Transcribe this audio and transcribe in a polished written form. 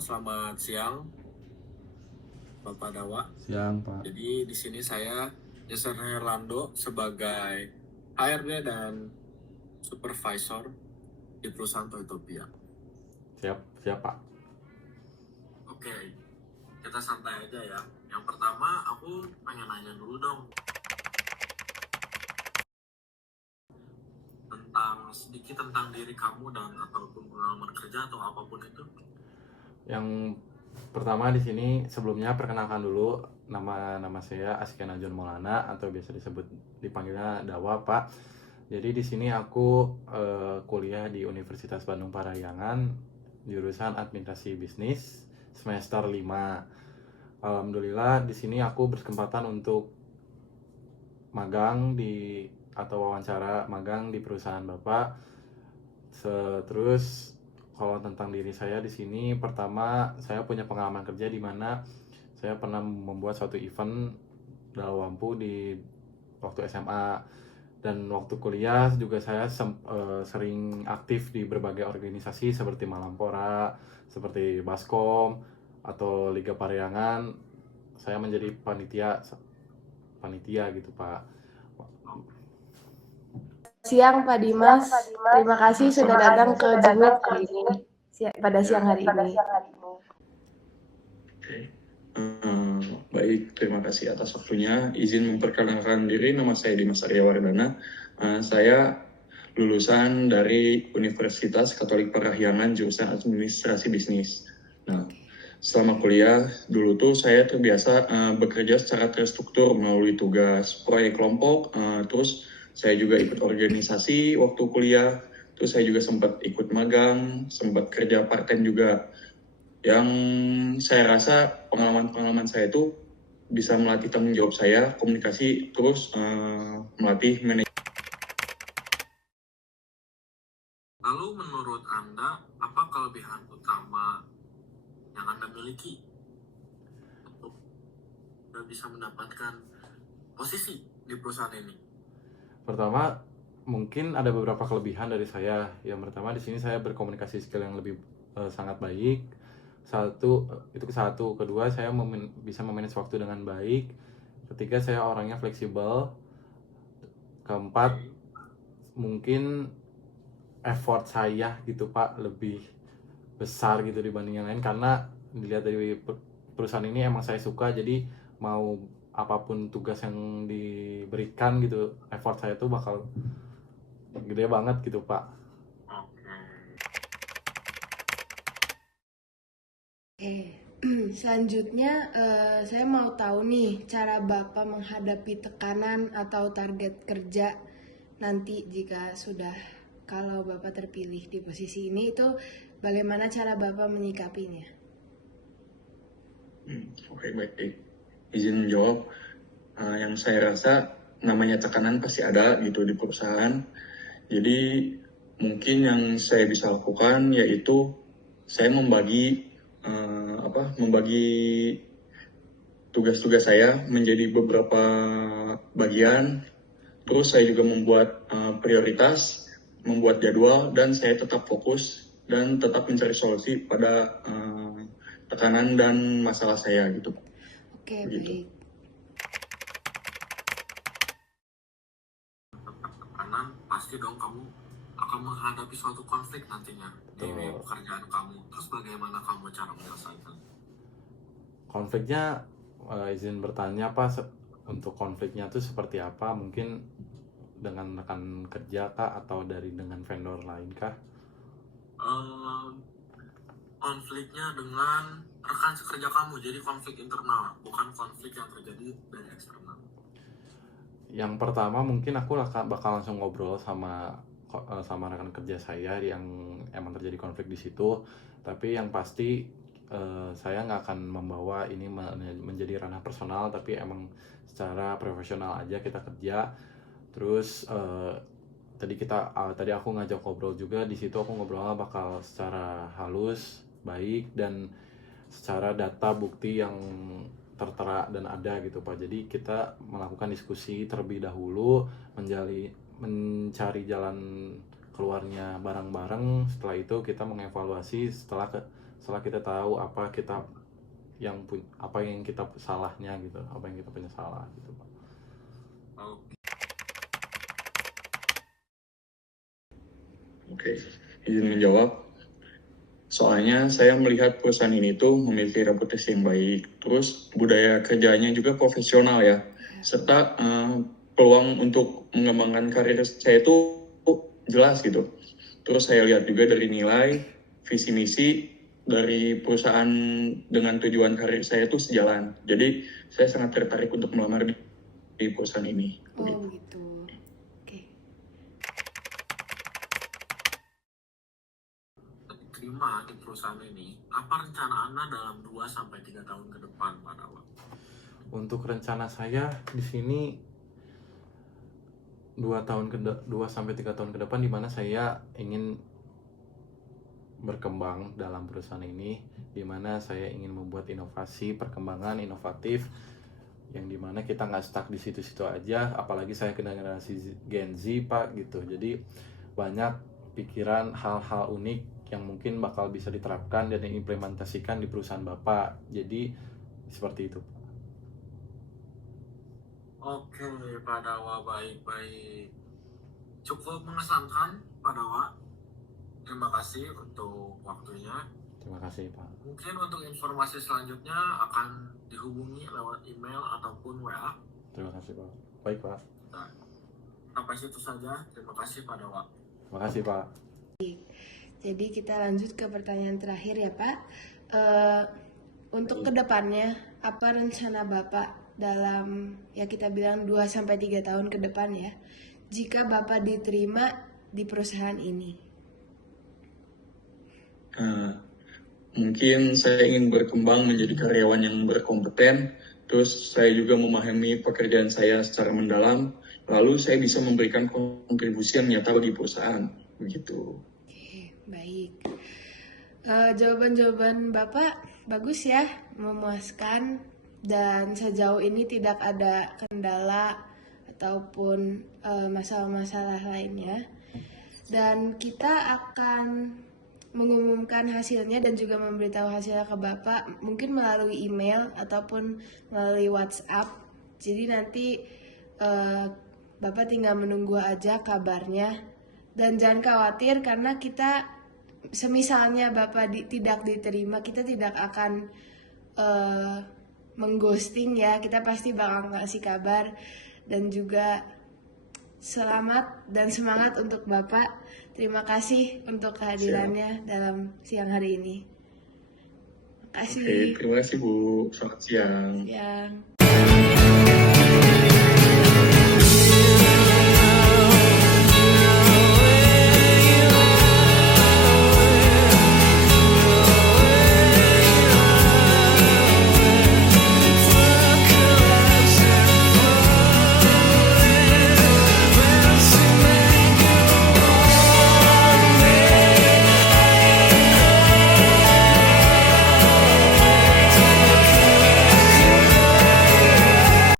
selamat siang Bapak Dawa. Siang, Pak. Jadi di sini saya Yesar Herlando sebagai HRD dan supervisor di perusahaan Toytopia. Siap, Pak. Oke, kita santai aja ya. Yang pertama aku pengen nanya dulu dong sedikit tentang diri kamu dan ataupun pengalaman kerja atau apapun itu. Yang pertama di sini sebelumnya perkenalkan dulu nama saya Asken Najun Maulana atau biasa dipanggilnya Dawa, Pak. Jadi di sini aku kuliah di Universitas Bandung Parahyangan jurusan Administrasi Bisnis semester 5. Alhamdulillah di sini aku berkesempatan untuk magang atau wawancara magang di perusahaan Bapak. Terus kalau tentang diri saya di sini, pertama saya punya pengalaman kerja di mana saya pernah membuat suatu event dalam lampu di waktu SMA, dan waktu kuliah juga saya sering aktif di berbagai organisasi seperti Malampora, seperti Baskom atau Liga Parahyangan. Saya menjadi panitia gitu, Pak. Siang Pak Dimas, terima kasih sudah datang ke Jenguk hari ini, pada siang hari ini. Baik, terima kasih atas waktunya. Izin memperkenalkan diri, nama saya Dimas Arya Wardana. Saya lulusan dari Universitas Katolik Parahyangan jurusan Administrasi Bisnis. Nah, selama kuliah dulu tuh saya terbiasa bekerja secara terstruktur melalui tugas proyek kelompok, terus saya juga ikut organisasi waktu kuliah, terus saya juga sempat ikut magang, sempat kerja part-time juga. Yang saya rasa pengalaman saya itu bisa melatih tanggung jawab saya, komunikasi, terus melatih manajemen. Lalu menurut Anda, apa kelebihan utama yang Anda miliki untuk bisa mendapatkan posisi di perusahaan ini? Pertama, mungkin ada beberapa kelebihan dari saya. Yang pertama, di sini saya berkomunikasi skill yang lebih sangat baik. Itu satu. Kedua, saya bisa memanage waktu dengan baik. Ketiga, saya orangnya fleksibel. Keempat, mungkin effort saya gitu, Pak, lebih besar gitu dibanding yang lain, karena dilihat dari perusahaan ini emang saya suka, jadi mau apapun tugas yang diberikan gitu, effort saya tuh bakal gede banget gitu, Pak. Selanjutnya saya mau tahu nih cara Bapak menghadapi tekanan atau target kerja nanti jika kalau Bapak terpilih di posisi ini, itu bagaimana cara Bapak menyikapinya? Oke, baik. Izin menjawab. Yang saya rasa namanya tekanan pasti ada gitu di perusahaan. Jadi mungkin yang saya bisa lakukan yaitu saya membagi tugas-tugas saya menjadi beberapa bagian. Terus saya juga membuat prioritas, membuat jadwal, dan saya tetap fokus dan tetap mencari solusi pada tekanan dan masalah saya gitu. Oke, begitu. Baik. Tekanan pasti dong kamu akan menghadapi suatu konflik nantinya di pekerjaan kamu. Terus bagaimana kamu cara menyelesaikan? Konfliknya, izin bertanya, Pak, untuk konfliknya tuh seperti apa? Mungkin dengan rekan kerja kah, atau dengan vendor lain kah? Konfliknya dengan rekan sekerja kamu, jadi konflik internal, bukan konflik yang terjadi dari eksternal. Yang pertama mungkin aku bakal langsung ngobrol sama rekan kerja saya yang emang terjadi konflik di situ. Tapi yang pasti saya nggak akan membawa ini menjadi ranah personal, tapi emang secara profesional aja kita kerja. Terus tadi aku ngajak ngobrol juga, di situ aku ngobrolnya bakal secara halus, baik, dan secara data bukti yang tertera dan ada gitu, Pak. Jadi kita melakukan diskusi terlebih dahulu, mencari jalan keluarnya bareng-bareng. Setelah itu kita mengevaluasi setelah setelah kita tahu apa yang kita salahnya gitu, apa yang kita punya salah gitu Pak. Oke, izin menjawab. Soalnya saya melihat perusahaan ini tuh memiliki reputasi yang baik, terus budaya kerjanya juga profesional ya, serta peluang untuk mengembangkan karir saya itu jelas gitu. Terus saya lihat juga dari nilai, visi misi dari perusahaan dengan tujuan karir saya itu sejalan. Jadi saya sangat tertarik untuk melamar di perusahaan ini. Oh gitu. Oke. Terima di perusahaan ini, apa rencana Anda dalam 2-3 tahun ke depan, Pak Dawa? Untuk rencana saya di sini 2-3 tahun ke depan, di mana saya ingin berkembang dalam perusahaan ini, di mana saya ingin membuat inovasi, perkembangan inovatif, yang dimana kita nggak stuck di situ-situ aja. Apalagi saya generasi Gen Z Pak gitu, jadi banyak pikiran hal-hal unik yang mungkin bakal bisa diterapkan dan diimplementasikan di perusahaan Bapak. Jadi seperti itu Pak. Oke, Pak Dawa, baik-baik. Cukup mengesankan, Pak Dawa. Terima kasih untuk waktunya. Terima kasih Pak. Mungkin untuk informasi selanjutnya akan dihubungi lewat email ataupun WA. Terima kasih Pak. Baik Pak. Nah, sampai situ saja. Terima kasih, Pak Dawa. Terima kasih Pak. Jadi kita lanjut ke pertanyaan terakhir ya Pak. Untuk kedepannya, apa rencana Bapak dalam ya kita bilang 2-3 tahun ke depan ya, jika Bapak diterima di perusahaan ini? Mungkin saya ingin berkembang menjadi karyawan yang berkompeten, terus saya juga memahami pekerjaan saya secara mendalam, lalu saya bisa memberikan kontribusi yang nyata bagi perusahaan, begitu. Oke, baik. Jawaban-jawaban Bapak bagus ya, memuaskan, dan sejauh ini tidak ada kendala ataupun masalah-masalah lainnya. Dan kita akan mengumumkan hasilnya dan juga memberitahu hasilnya ke Bapak mungkin melalui email ataupun melalui WhatsApp. Jadi nanti Bapak tinggal menunggu aja kabarnya, dan jangan khawatir karena kita semisalnya Bapak tidak diterima, kita tidak akan mengghosting ya, kita pasti bakal ngasih kabar. Dan juga selamat dan semangat untuk Bapak. Terima kasih untuk kehadirannya dalam siang hari ini. Terima kasih. Oke, terima kasih Bu. Selamat siang. Siang.